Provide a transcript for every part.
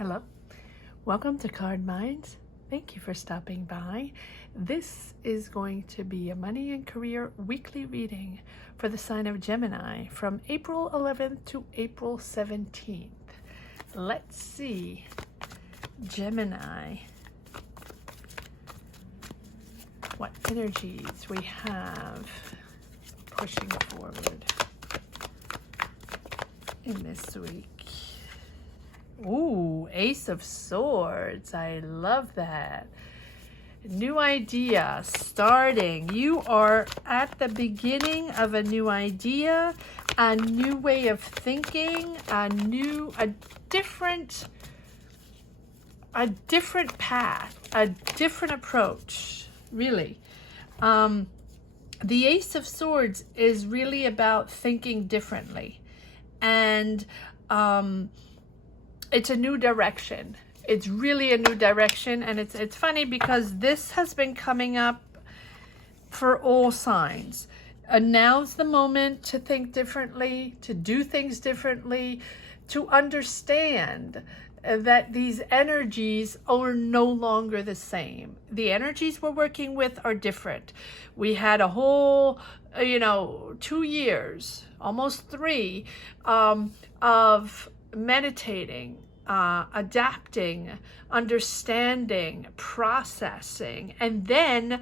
Hello, welcome to Card Minds. Thank you for stopping by. This is going to be a money and career weekly reading for the sign of Gemini from April 11th to April 17th. Let's see, Gemini, what energies we have pushing forward in this week. Ooh, Ace of Swords. I love that. New idea, starting. You are at the beginning of a new idea, a new way of thinking, a different path, a different approach, really. The Ace of Swords is really about thinking differently, and it's a new direction. It's really a new direction, and it's funny because this has been coming up for all signs. Now's the moment to think differently, to do things differently, to understand that these energies are no longer the same. The energies we're working with are different. We had a whole, 2 years, almost 3, of meditating, adapting, understanding, processing, and then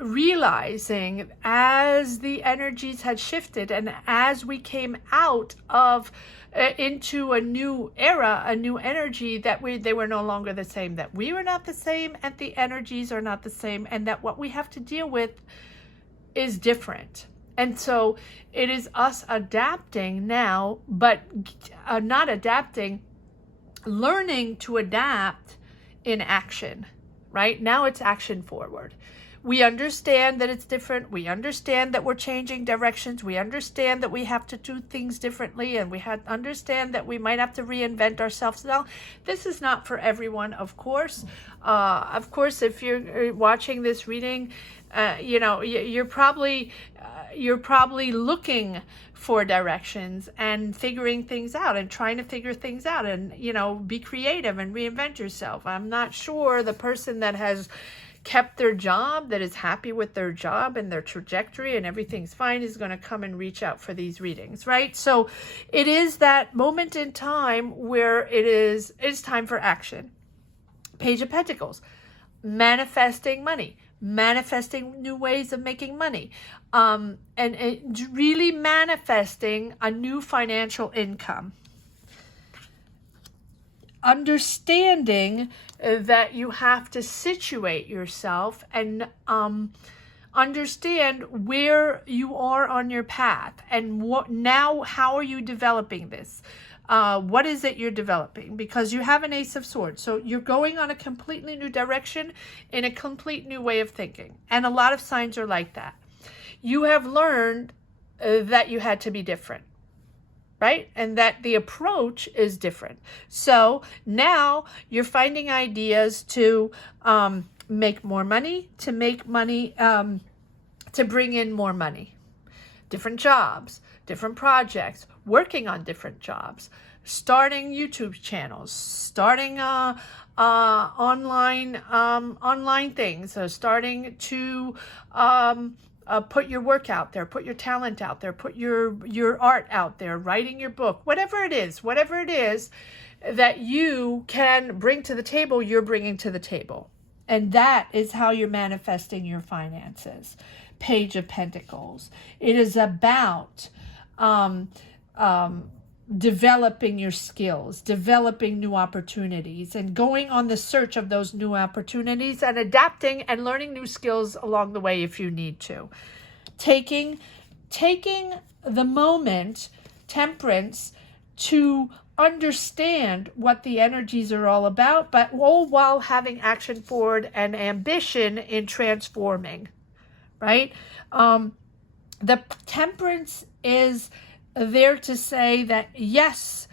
realizing as the energies had shifted and as we came out of into a new era, a new energy, that they were no longer the same, that we were not the same, and the energies are not the same, and that what we have to deal with is different. And so it is us adapting now, but not adapting, learning to adapt in action, right? Now it's action forward. We understand that it's different. We understand that we're changing directions. We understand that we have to do things differently, and we understand that we might have to reinvent ourselves. Now, this is not for everyone, of course. If you're watching this reading, you're probably looking for directions and figuring things out and trying to figure things out and, be creative and reinvent yourself. I'm not sure the person that has kept their job, that is happy with their job and their trajectory and everything's fine, is going to come and reach out for these readings, right? So it is that moment in time where it's time for action. Page of Pentacles, manifesting money, manifesting new ways of making money, and really manifesting a new financial income. Understanding that you have to situate yourself and understand where you are on your path, and how are you developing this? What is it you're developing? Because you have an Ace of Swords. So you're going on a completely new direction in a complete new way of thinking. And a lot of signs are like that. You have learned that you had to be different, right? And that the approach is different. So now you're finding ideas to make more money, to bring in more money. Different jobs, different projects, working on different jobs, starting YouTube channels, starting online things, starting to put your work out there, put your talent out there, put your art out there, writing your book, whatever it is that you can bring to the table, you're bringing to the table. And that is how you're manifesting your finances. Page of Pentacles. It is about developing your skills, developing new opportunities, and going on the search of those new opportunities and adapting and learning new skills along the way if you need to. Taking the moment, Temperance, to understand what the energies are all about, but all while having action forward and ambition in transforming, right? The Temperance is there to say that, yes,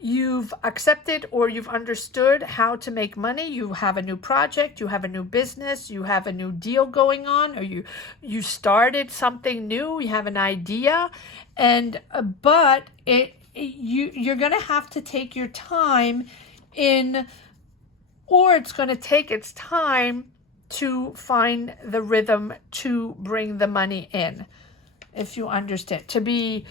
you've accepted or you've understood how to make money. You have a new project, you have a new business, you have a new deal going on, or you started something new, you have an idea, and but it you're going to have to take your time or it's going to take its time to find the rhythm to bring the money in, if you understand, to be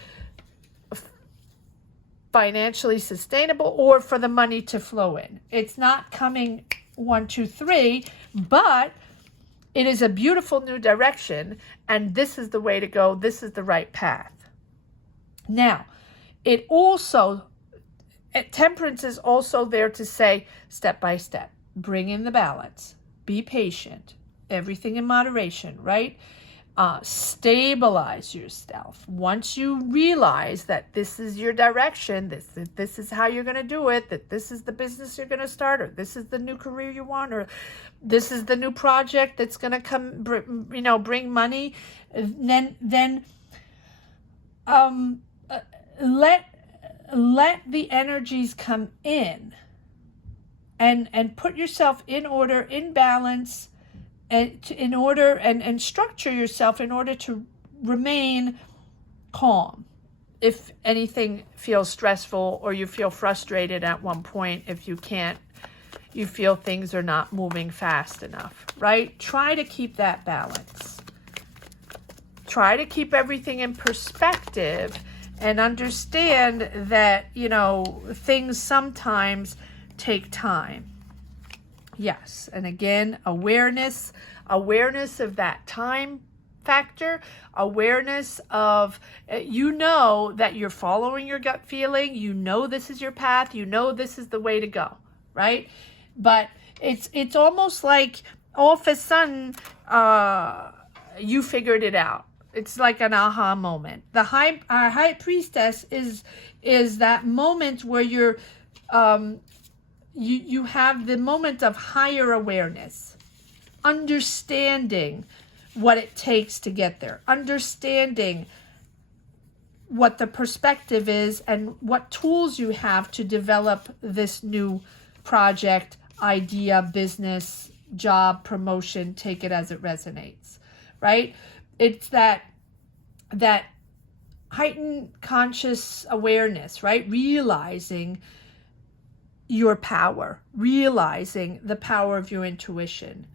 financially sustainable or for the money to flow in. It's not coming 1, 2, 3, but it is a beautiful new direction, and this is the way to go. This is the right path. Now, Temperance is also there to say, step by step, bring in the balance, be patient, everything in moderation, right? Stabilize yourself. Once you realize that this is your direction, this is how you're going to do it, that this is the business you're going to start, or this is the new career you want, or this is the new project that's going to come, bring money, then let the energies come in and put yourself in order, in balance, and structure yourself in order to remain calm. If anything feels stressful or you feel frustrated at one point, if you feel things are not moving fast enough, right? Try to keep that balance. Try to keep everything in perspective and understand that, things sometimes take time. Yes, and again, awareness of that time factor, awareness of, that you're following your gut feeling, this is your path, this is the way to go, right? But it's almost like all of a sudden you figured it out. It's like an aha moment. The high priestess is that moment where you're you have the moment of higher awareness, understanding what it takes to get there, understanding what the perspective is and what tools you have to develop this new project, idea, business, job, promotion, take it as it resonates, right? It's that heightened conscious awareness, right? Realizing your power, realizing the power of your intuition,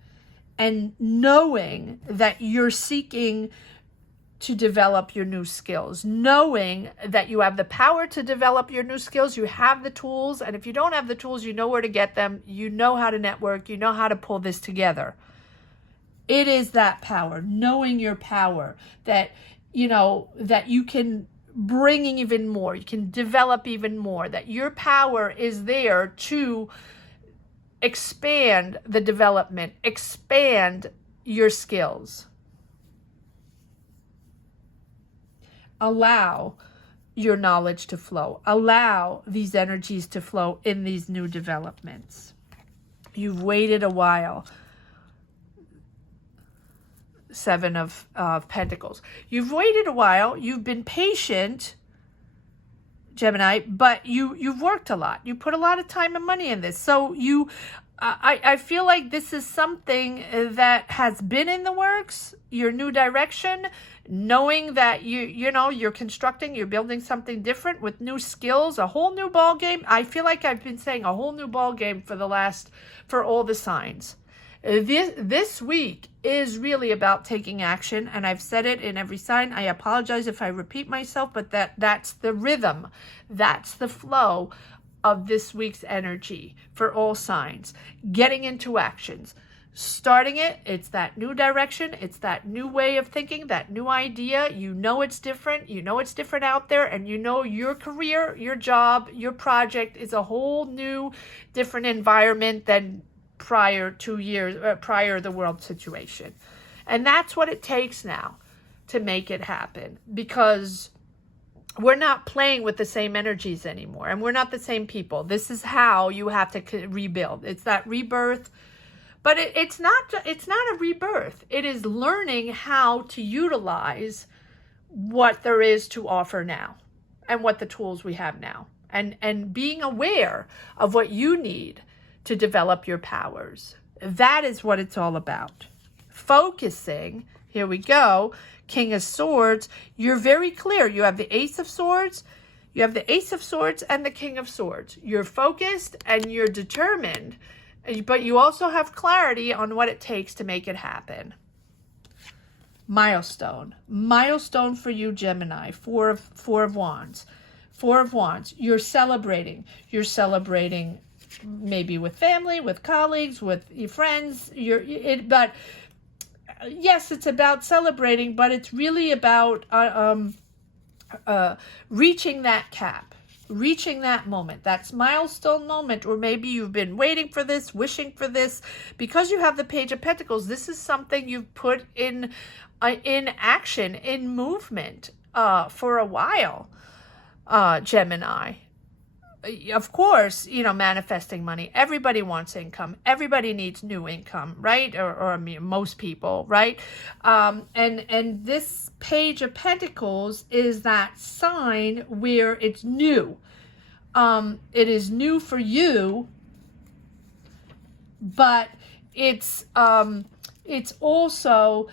and knowing that you're seeking to develop your new skills, knowing that you have the power to develop your new skills, you have the tools, and if you don't have the tools, you know where to get them, you know how to network, you know how to pull this together. It is that power, knowing your power, that you can bring even more, you can develop even more, that your power is there to expand the development, expand your skills. Allow your knowledge to flow. Allow these energies to flow in these new developments. You've waited a while. 7 of Pentacles. You've waited a while. You've been patient, Gemini, but you've worked a lot. You put a lot of time and money in this. So I feel like this is something that has been in the works, your new direction, knowing that you're constructing, you're building something different with new skills, a whole new ball game. I feel like I've been saying a whole new ball game for all the signs. This week is really about taking action, and I've said it in every sign. I apologize if I repeat myself, but that's the rhythm, that's the flow of this week's energy for all signs. Getting into actions, starting it's that new direction, it's that new way of thinking, that new idea. It's different, it's different out there, and your career, your job, your project is a whole new, different environment than prior the world situation. And that's what it takes now to make it happen, because we're not playing with the same energies anymore, and we're not the same people. This is how you have to rebuild. It's that rebirth, but it's not a rebirth. It is learning how to utilize what there is to offer now and what the tools we have now, and being aware of what you need to develop your powers. That is what it's all about. Focusing, here we go, King of Swords, you're very clear. You have the Ace of Swords, You have the Ace of Swords and the King of Swords. You're focused and you're determined, but you also have clarity on what it takes to make it happen. Milestone. Milestone for you, Gemini. Four of Wands. Four of Wands. You're celebrating. You're celebrating maybe with family, with colleagues, with your friends. But yes, it's about celebrating, but it's really about reaching that cap, reaching that moment, that milestone moment, or maybe you've been waiting for this, wishing for this. Because you have the Page of Pentacles, this is something you've put in action, in movement for a while, Gemini. Of course, manifesting money. Everybody wants income. Everybody needs new income, right? Or I mean, most people, right? And this Page of Pentacles is that sign where it's new. It is new for you, but it's also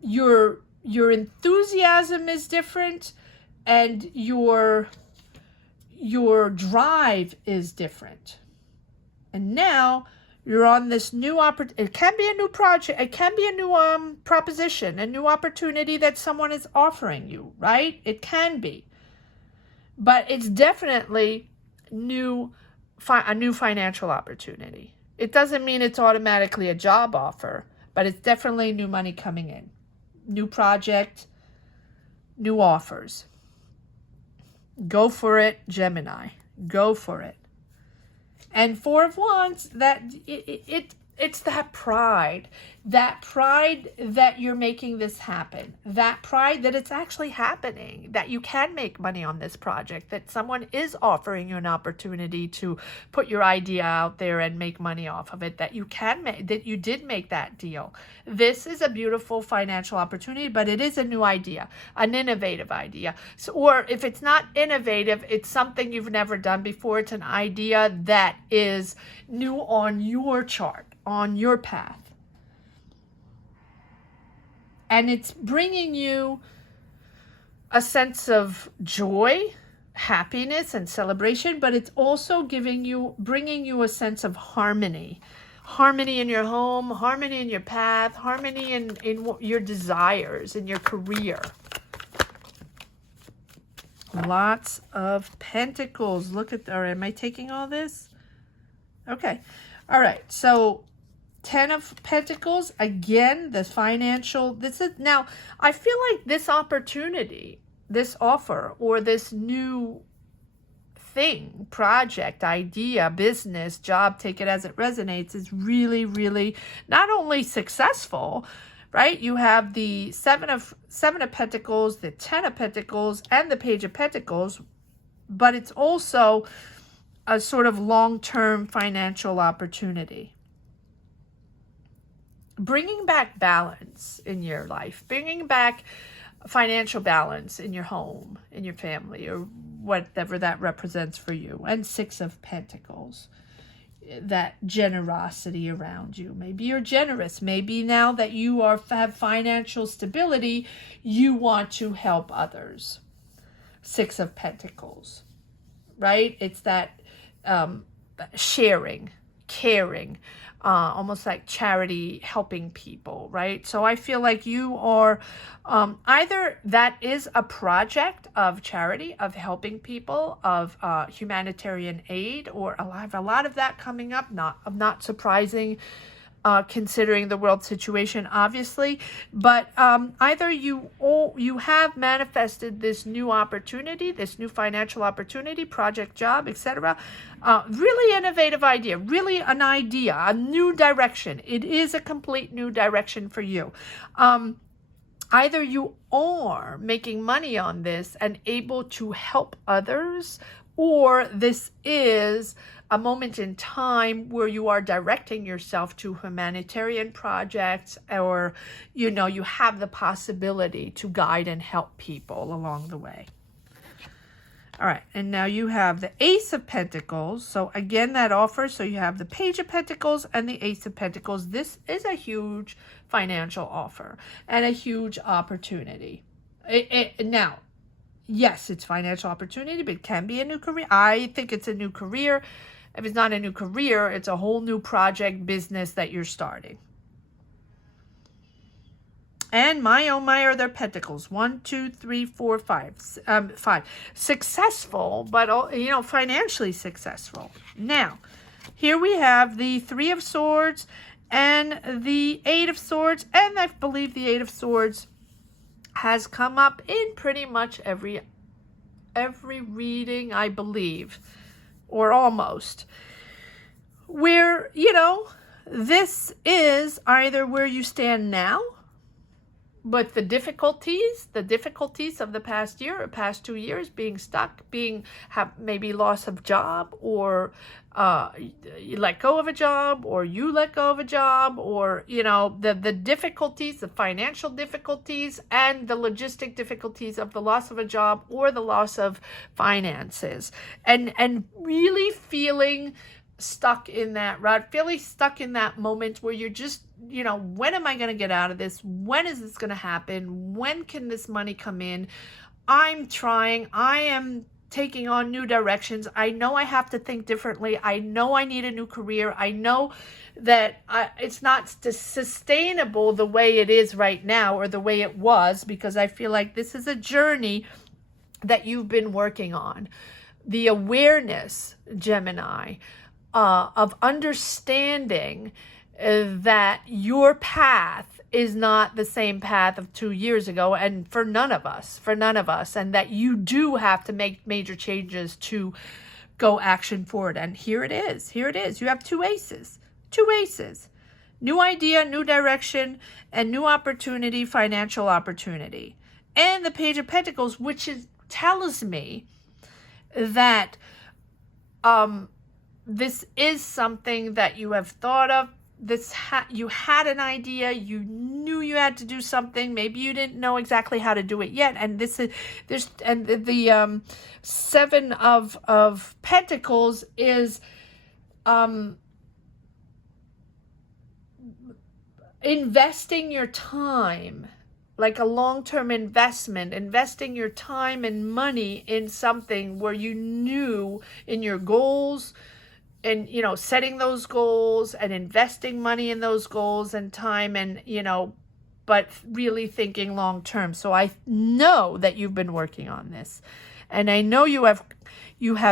your enthusiasm is different, and your drive is different. And now you're on this new opportunity. It can be a new project. It can be a new proposition, a new opportunity that someone is offering you, right? It can be. But it's definitely a new financial opportunity. It doesn't mean it's automatically a job offer, but it's definitely new money coming in. New project, new offers. Go for it, Gemini. Go for it. And Four of Wands, that it's that pride that you're making this happen, that pride that it's actually happening, that you can make money on this project, that someone is offering you an opportunity to put your idea out there and make money off of it, that you can make, that you did make that deal. This is a beautiful financial opportunity, but it is a new idea, an innovative idea. So, or if it's not innovative, it's something you've never done before. It's an idea that is new on your chart, on your path. And it's bringing you a sense of joy, happiness, and celebration, but it's also bringing you a sense of harmony. Harmony in your home, harmony in your path, harmony in your desires, in your career. Lots of pentacles. Look at, or am I taking all this? Okay. All right. So 10 of Pentacles, again, the financial, this is, now, I feel like this opportunity, this offer, or this new thing, project, idea, business, job, take it as it resonates, is really, really not only successful, right? You have the seven of Pentacles, the 10 of Pentacles, and the Page of Pentacles, but it's also a sort of long-term financial opportunity. Bringing back balance in your life, bringing back financial balance in your home, in your family, or whatever that represents for you. And 6 of Pentacles, that generosity around you. Maybe you're generous. Maybe now that you have financial stability, you want to help others. 6 of Pentacles, right? It's that sharing, caring, almost like charity, helping people, right? So I feel like you are either that is a project of charity, of helping people, of humanitarian aid, or I have a lot of that coming up, not surprising considering the world situation, obviously, but either you have manifested this new opportunity, this new financial opportunity, project, job, etc. Really innovative idea, really an idea, a new direction. It is a complete new direction for you. Either you are making money on this and able to help others, or this is a moment in time where you are directing yourself to humanitarian projects, or, you know, you have the possibility to guide and help people along the way. All right, and now you have the Ace of Pentacles. So again, that offer. So you have the Page of Pentacles and the Ace of Pentacles. This is a huge financial offer and a huge opportunity. Now, Yes, it's financial opportunity, but it can be a new career. I think it's a new career. If it's not a new career, it's a whole new project, business that you're starting. And my oh my are their pentacles. 1, 2, 3, 4, 5. 5. Successful, but financially successful. Now, here we have the 3 of Swords and the 8 of Swords, and I believe the 8 of Swords has come up in pretty much every reading, I believe, or almost, where, this is either where you stand now, but the difficulties of the past year or past 2 years, being stuck, have maybe loss of job, or you let go of a job, or you let go of a job, or the difficulties, the financial difficulties, and the logistic difficulties of the loss of a job or the loss of finances, and really feeling stuck in that rut, feeling stuck in that moment where you're just, when am I going to get out of this? When is this going to happen? When can this money come in? I'm trying. I am taking on new directions. I know I have to think differently. I know I need a new career. I know that it's not sustainable the way it is right now, or the way it was, because I feel like this is a journey that you've been working on. The awareness, Gemini, of understanding that your path is not the same path of 2 years ago, and for none of us, and that you do have to make major changes to go action forward. And here it is. You have 2 aces. New idea, new direction, and new opportunity, financial opportunity. And the Page of Pentacles, which tells me that this is something that you have thought of. You had an idea, you knew you had to do something, maybe you didn't know exactly how to do it yet, and the 7 of Pentacles is investing your time, like a long-term investment, investing your time and money in something where you knew in your goals, and setting those goals and investing money in those goals and time, and but really thinking long term. So I know that you've been working on this, and I know you have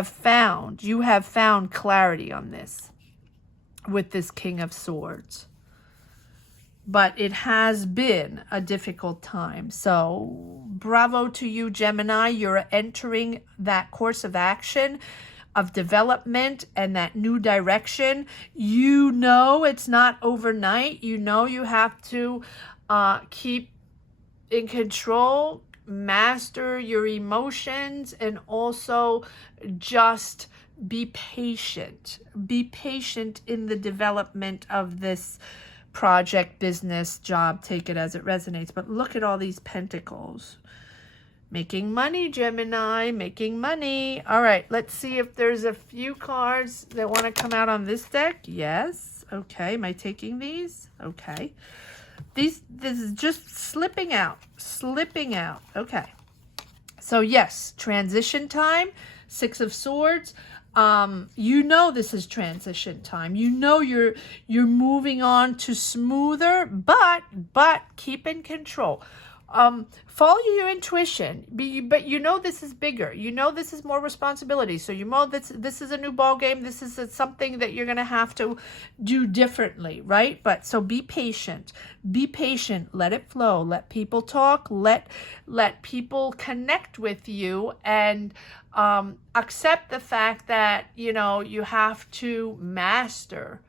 found clarity on this with this King of Swords. But it has been a difficult time. So bravo to you, Gemini. You're entering that course of action, of development, and that new direction. It's not overnight. You have to keep in control, master your emotions, and also just be patient. Be patient in the development of this project, business, job, take it as it resonates. But look at all these pentacles. Making money, Gemini, making money. All right, let's see if there's a few cards that want to come out on this deck. Yes. Okay, am I taking these? Okay. This is just slipping out. Okay. So yes, transition time, 6 of Swords. This is transition time. You're moving on to smoother, but keep in control. Follow your intuition, but this is bigger. This is more responsibility. So this is a new ball game. This is something that you're going to have to do differently, right? But so be patient. Let it flow. Let people talk. Let people connect with you, and accept the fact that you have to master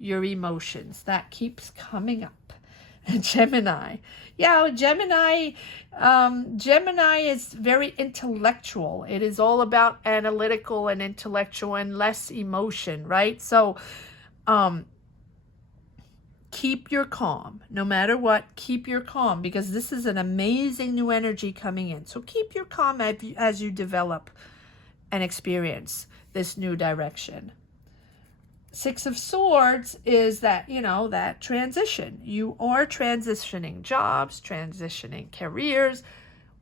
your emotions. That keeps coming up. Gemini. Yeah, Gemini is very intellectual. It is all about analytical and intellectual and less emotion, right? So keep your calm. No matter what, keep your calm, because this is an amazing new energy coming in. So keep your calm as you develop and experience this new direction. 6 of Swords is that, that transition. You are transitioning jobs, transitioning careers,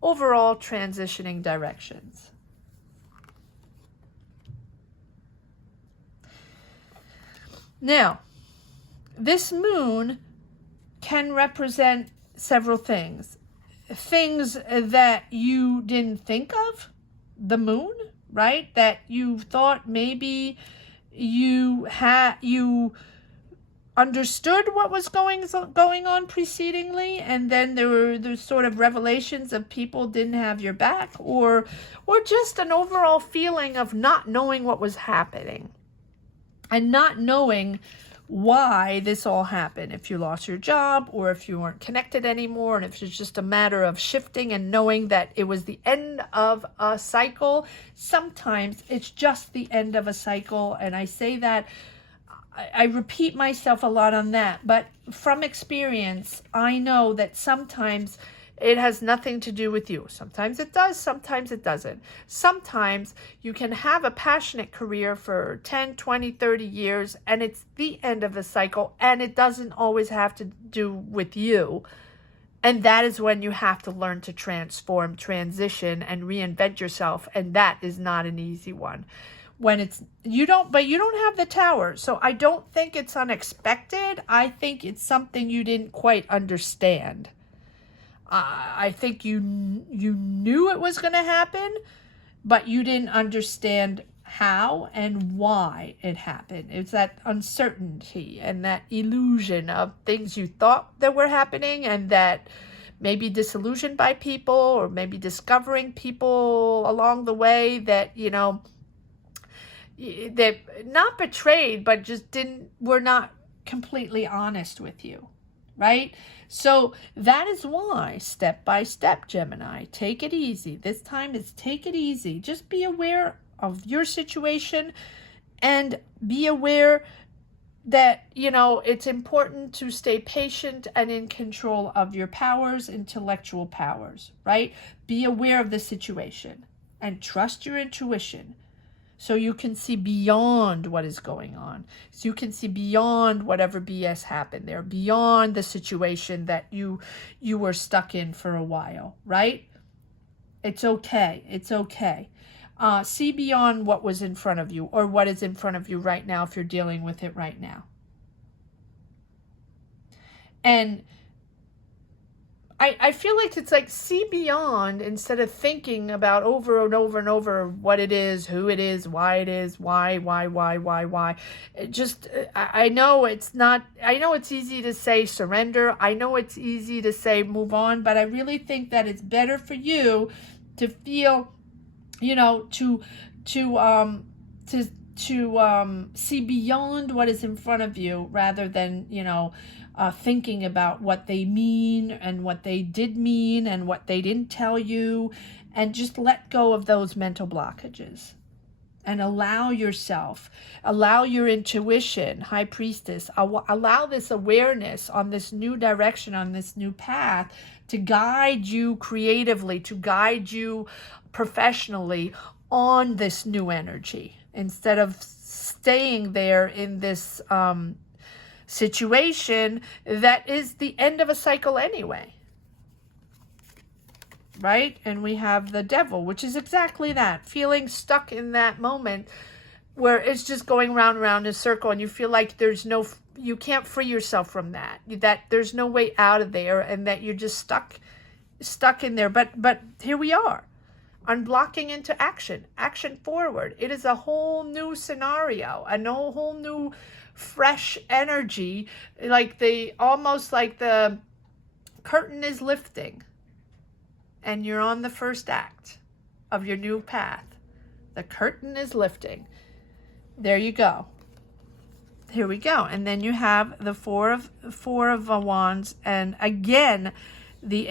overall transitioning directions. Now, this moon can represent several things. Things that you didn't think of, the moon, right? That you thought maybe you understood what was going on precedingly, and then there's sort of revelations of people didn't have your back, or just an overall feeling of not knowing what was happening and not knowing why this all happened. If you lost your job, or if you weren't connected anymore, and if it's just a matter of shifting and knowing that it was the end of a cycle. Sometimes it's just the end of a cycle, and I say that, I repeat myself a lot on that, but from experience, I know that sometimes it has nothing to do with you. Sometimes it does, sometimes it doesn't. Sometimes you can have a passionate career for 10, 20, 30 years, and it's the end of a cycle, and it doesn't always have to do with you. And that is when you have to learn to transform, transition, and reinvent yourself, and that is not an easy one. When it's, you don't have the Tower, so I don't think it's unexpected. I think it's something you didn't quite understand. I think you knew it was going to happen, but you didn't understand how and why it happened. It's that uncertainty and that illusion of things you thought that were happening, and that maybe disillusioned by people, or maybe discovering people along the way that, they're not betrayed, but just were not completely honest with you, right? So that is why, step by step, Gemini, take it easy. This time is take it easy. Just be aware of your situation, and be aware that, it's important to stay patient and in control of your powers, intellectual powers, right? Be aware of the situation and trust your intuition. So you can see beyond what is going on. So you can see beyond whatever BS happened there, beyond the situation that you were stuck in for a while, right? It's okay. It's okay. See beyond what was in front of you, or what is in front of you right now if you're dealing with it right now. And I feel like it's like see beyond, instead of thinking about over and over and over what it is, who it is, why it is, why. It just, I know it's not, I know it's easy to say surrender. I know it's easy to say move on, but I really think that it's better for you to feel, to see beyond what is in front of you, rather than, thinking about what they mean and what they did mean and what they didn't tell you, and just let go of those mental blockages and allow yourself, allow your intuition, High Priestess, allow this awareness on this new direction, on this new path, to guide you creatively, to guide you professionally on this new energy, instead of staying there in this situation that is the end of a cycle anyway, right? And we have the Devil, which is exactly that, feeling stuck in that moment where it's just going round and round in a circle, and you feel like you can't free yourself from that there's no way out of there, and that you're just stuck in there. But here we are, unblocking into action forward. It is a whole new scenario, a whole new fresh energy, almost like the curtain is lifting, and you're on the first act of your new path. The curtain is lifting. There you go. Here we go. And then you have the four of wands, and again, the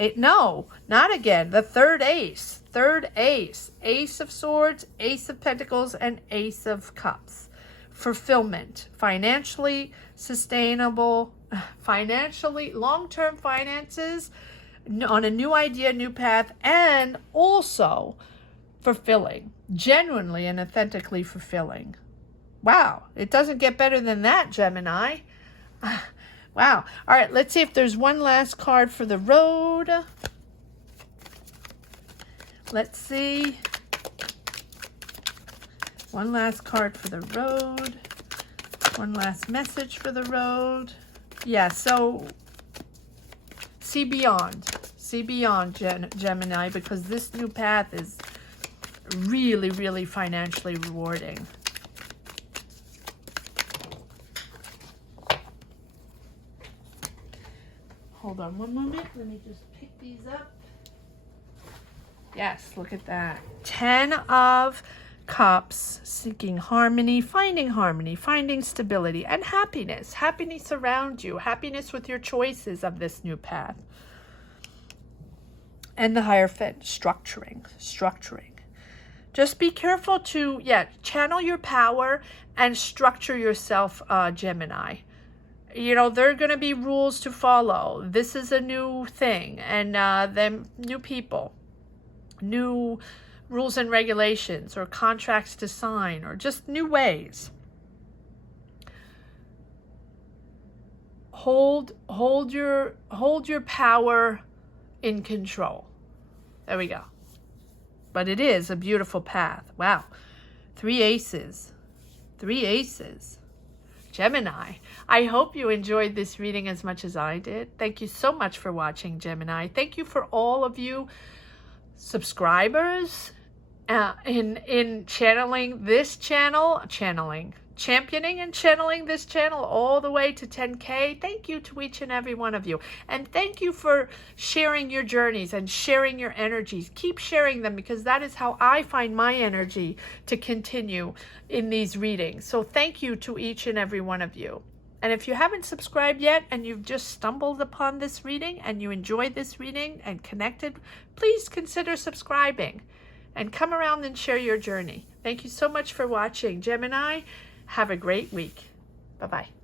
third ace, ace of swords, ace of pentacles, and ace of cups. Fulfillment, financially sustainable, long-term finances, on a new idea, new path, and also fulfilling, genuinely and authentically fulfilling. Wow, it doesn't get better than that, Gemini. Wow. All right, let's see if there's one last card for the road. Let's see. One last card for the road. One last message for the road. Yeah, so see beyond. See beyond, Gemini, because this new path is really, really financially rewarding. Hold on one moment. Let me just pick these up. Yes, look at that. 10 of Cups, seeking harmony, finding stability, and happiness. Happiness around you. Happiness with your choices of this new path. And the Hierophant, structuring. Just be careful to, channel your power and structure yourself, Gemini. You know, there are going to be rules to follow. This is a new thing, and them new people, new rules and regulations, or contracts to sign, or just new ways. Hold your power in control. There we go. But it is a beautiful path. Wow. 3 aces. 3 aces. Gemini, I hope you enjoyed this reading as much as I did. Thank you so much for watching, Gemini. Thank you for all of you subscribers in channeling this channel, championing and channeling this channel all the way to 10K. Thank you to each and every one of you. And thank you for sharing your journeys and sharing your energies. Keep sharing them, because that is how I find my energy to continue in these readings. So thank you to each and every one of you. And if you haven't subscribed yet and you've just stumbled upon this reading and you enjoyed this reading and connected, please consider subscribing and come around and share your journey. Thank you so much for watching, Gemini. Have a great week. Bye-bye.